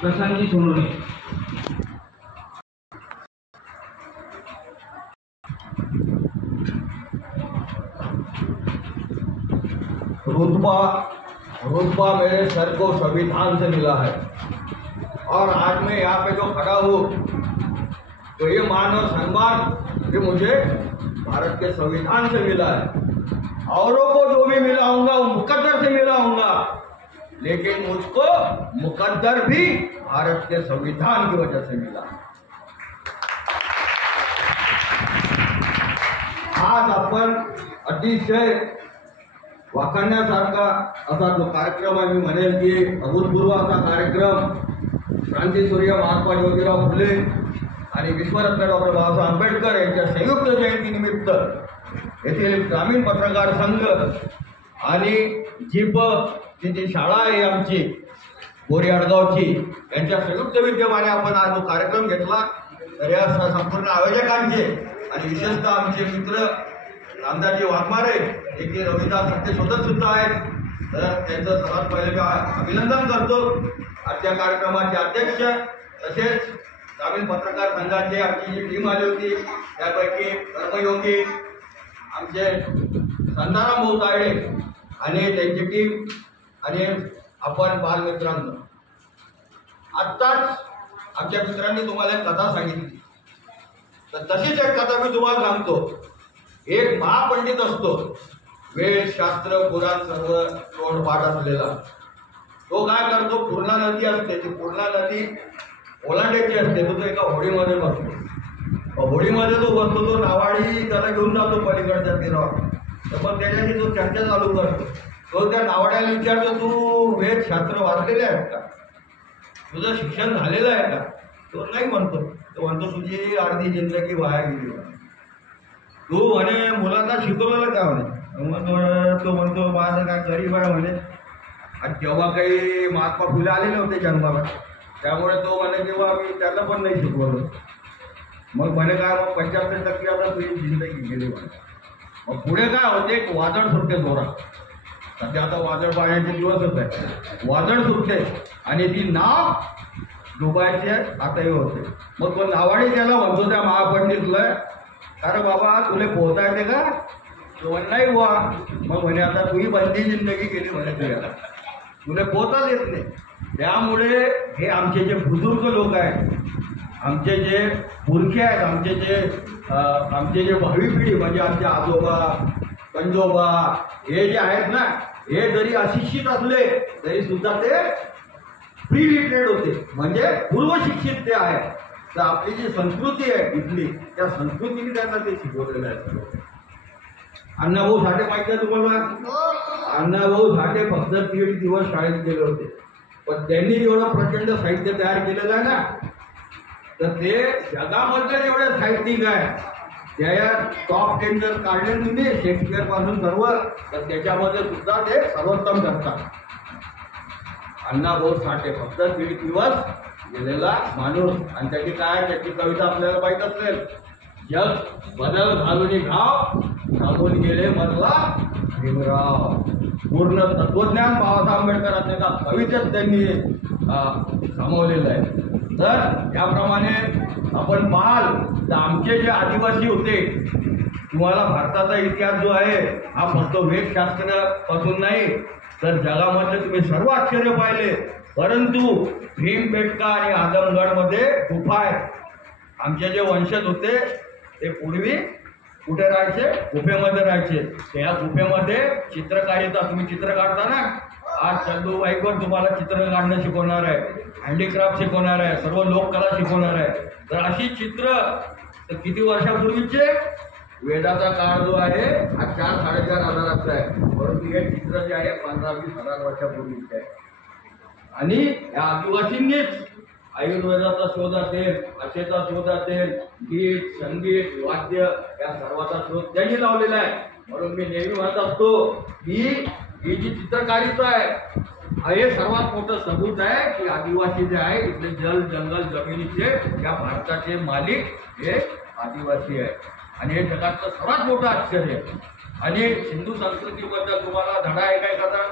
प्रशांत सोनवणे। रुतबा मेरे सर को संविधान से मिला है और आज मैं यहाँ पे जो खड़ा हूँ तो ये मान और सम्मान कि मुझे भारत के संविधान से मिला है। औरों को जो भी मिला होगा वो मुकद्दर से मिला होगा, लेकिन मुझको मुकद्दर भी भारत के संविधान की वजह से मिला। आज आपण अतिशय वाखाणण्यासारखा असा जो कार्यक्रम आहे, मी म्हणेल की अभूतपूर्व असा कार्यक्रम क्रांतीसूर्य महात्मा ज्योतिराव फुले आणि विश्वरत्न डॉक्टर बाबासाहेब आंबेडकर यांच्या संयुक्त जयंतीनिमित्त येथील ग्रामीण पत्रकार संघ आणि जीप जी शाळा आहे आमची बोरी अडगावची यांच्या संयुक्त विद्यमाने आपण आज जो कार्यक्रम घेतला, तर या संपूर्ण आयोजकांचे आणि विशेषतः आमचे मित्र रामदासजी वाघमारे जे रविदास सत्ते शोधक सुद्धा आहेत, तर त्यांचं सर्वात पहिले मी अभिनंदन करतो। आजच्या कार्यक्रमाचे अध्यक्ष तसेच ग्रामीण पत्रकार संघाची आमची जी टीम आली होती त्यापैकी कर्मयोगी आमचे संताराम भाऊ तायडे आणि त्यांची टीम आणि आपण बालमित्रांनो, आत्ताच आमच्या मित्रांनी तुम्हाला एक कथा सांगितली, तर तशीच एक कथा मी तुम्हाला सांगतो। एक महापंडित असतो, वेद शास्त्र पुराण सर्व तोंडपाठ असलेला, तो काय करतो, पूर्णा नदी असते, ती पूर्णा नदी ओलांडायची असते, तो एका होडीमध्ये बसतो। होडीमध्ये तो बसतो, तो नावाडी त्याला घेऊन जातो पलीकडच्या तीरावर, तर मग त्याच्याशी तो चर्चा चालू करतो। तो त्या नावाड्याला विचारतो, तू वेद शास्त्र वाचलेले आहेत का, तुझं शिक्षण झालेलं आहे का? तो नाही म्हणतो, तो म्हणतो तुझी अर्धी जिंदगी वाया गेली, तू म्हणे मुलांना शिकवलेलं का म्हणे? मग तो म्हणतो माझं काय गरीब आहे म्हणे, आणि जेव्हा काही महात्मा फुले आलेले होते जन्माला, त्यामुळे तो म्हणे तेव्हा मी त्यांना पण नाही शिकवलं। मग म्हणे काय, मग 75% आता तुझी जिंदगी गेली म्हणे। मग पुढे काय होते, एक वादळ सुटते जोरात, सध्या आता वादळ पाण्याचे दिवसच आहे, वादळ सुटते आणि ती नाव डुबायचे आताही होते। मग तो नावाडी त्याला म्हणतो त्या महापंडितला, अरे बाबा तुला पोहता येते का? तो म्हणे नाही बुवा। मग म्हणे आता तुही बंदी जिंदगी गेली म्हणे, तुला पोहताच येत नाही। त्यामुळे हे आमचे जे बुजुर्ग लोक आहेत, आमचे जे पुरखे आहेत, आमचे जे भावी पिढी म्हणजे आमचे आजोबा पंजोबा हे जे आहेत ना, हे जरी अशिक्षित असले तरी सुद्धा ते प्री लिटरेट होते, म्हणजे पूर्वशिक्षित ते आहेत। तर आपली जी संस्कृती आहे इथली, त्या संस्कृतीने त्यांना ते शिकवलेलं आहे। अण्णाभाऊ साठे माहिती आहे तुम्हाला? अण्णाभाऊ साठे फक्त 1.5 दिवस शाळेत गेले होते, पण त्यांनी जेवढं प्रचंड साहित्य तयार केलेलं आहे ना, तर ते जगामधले जेवढे साहित्यिक आहे त्या टॉप 10 जर काढले तुम्ही शेक्सपियर पासून सर्व, तर त्याच्यामध्ये सुद्धा ते सर्वोत्तम करतात। अण्णाभाऊ साठे फक्त 1.5 दिवस गेलेला माणूस, आणि त्याची काय, त्याची कविता आपल्याला माहीत असेल, जग बदल घालून घाव सांगून गेले मधला भीमराव। पूर्ण तत्वज्ञान बाबासाहेब आंबेडकरांनी एका कवितेत त्यांनी सामावलेलं आहे। तर याप्रमाणे आपण पाहाल तर आमचे जे आदिवासी होते, तुम्हाला भारताचा इतिहास जो आहे हा फक्त वेदशास्त्र पासून नाही, तर जगामध्ये तुम्ही सर्व आश्चर्य पाहिले, परंतु भीमबेटका आणि आदमगडमध्ये गुफा आहेत। आमचे जे वंशज होते ते पूर्वी कुठे राहायचे, गुफेमध्ये राहायचे। त्या गुफेमध्ये चित्रकारिता, तुम्ही चित्र काढता ना, आज चंदू बाईकवर तुम्हाला चित्र काढणं शिकवणार आहे, हँडीक्राफ्ट शिकवणार आहे, सर्व लोककला शिकवणार आहे। तर अशी चित्र तर किती वर्षापूर्वीचे, वेदाचा काळ जो आहे हा 4-4.5 हजाराचा आहे, परंतु हे चित्र जे आहे 15-20 हजार वर्षापूर्वीचे आहे। आणि या आदिवासींनीच आयुर्वेदाचा शोध असेल, भाषेचा शोध असेल, गीत संगीत वाद्य या सर्वाचा शोध त्यांनी लावलेला आहे। म्हणून मी नेहमी म्हणत असतो की ही जी चित्रकारिता आहे हे सर्वात मोठं सबूत आहे की आदिवासी जे आहे इथले जल जंगल जमिनीचे या भारताचे मालिक हे आदिवासी आहे, आणि हे जगातलं सर्वात मोठं आश्चर्य आहे। आणि सिंधू संस्कृतीबद्दल तुम्हाला धडा आहे काय कसा?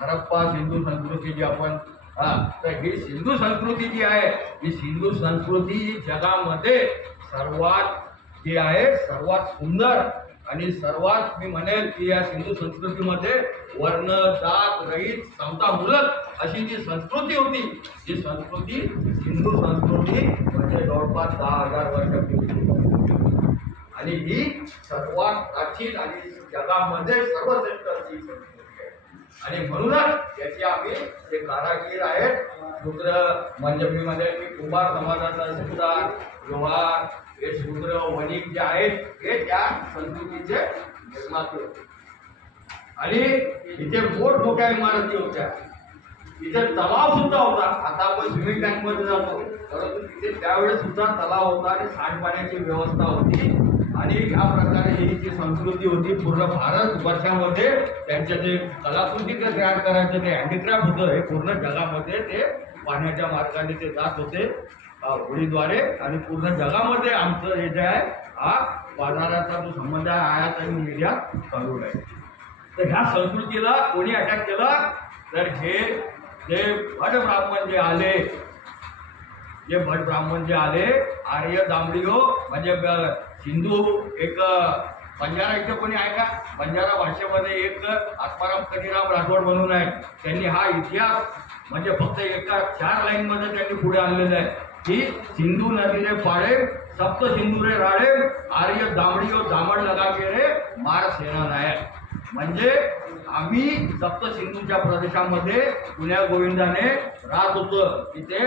हरप्पा सिंधू संस्कृती जी आपण तर ही सिंधू संस्कृती जी आहे, ही सिंधू संस्कृती जगामध्ये सर्वात जी आहे सर्वात सुंदर आणि सर्वात मी म्हणेल की या सिंधू संस्कृतीमध्ये वर्ण जात रहित समतामूलक अशी जी संस्कृती होती, ही संस्कृती सिंधू संस्कृती म्हणजे जवळपास 10,000 वर्षापूर्वी आणि ही सर्वात प्राचीन आणि जगामध्ये सर्वश्रेष्ठ अशी संस्कृती आहे. आणि म्हणूनच याची आम्ही जे कारागीर आहेत शूद्र म्हणजे मी म्हणेल की कुंभार समाजाचा सुद्धा लोहार हे शूद्र वणिक जे आहेत हे त्या संस्कृतीचे निर्माते होते. आणि इथे मोठमोठ्या इमारती होत्या, इथे तलाव सुद्धा होता. आता आपण स्विमिंग टँक मध्ये जातो, परंतु तिथे त्यावेळेस सुद्धा तलाव होता आणि सांडपाण्याची व्यवस्था होती. आणि या प्रकारे ही जी संस्कृती होती पूर्ण भारतवर्षामध्ये त्यांच्या जे कलाकृती ते तयार करायचे ते हँडीक्राफ्ट होतं हे पूर्ण जगामध्ये ते पाण्याच्या मार्गाने ते जात होते होडीद्वारे. आणि पूर्ण जगामध्ये आमचं हे जे आहे हा बाजाराचा जो संबंध आहे आयात आणि निर्यात चालू आहे. तर ह्या संस्कृतीला कोणी अटॅक केला तर हे जे भट ब्राह्मण जे आले आर्य दामडियो म्हणजे सिंधू एक बंजारा इथे कोणी आहे का? बंजारा भाषेमध्ये एक आत्माराम कनीराम राठोड म्हणून आहे. त्यांनी हा इतिहास म्हणजे फक्त एका 4 लाईनमध्ये त्यांनी पुढे आणलेला आहे की सिंधू नदीने फाळे सप्त सिंधू रे राळे आर्य दामडियो जामड लगा के रे मार सेना नायक. म्हणजे आम्ही सप्त सिंधूच्या प्रदेशामध्ये पुण्या गोविंदाने राहत होतो तिथे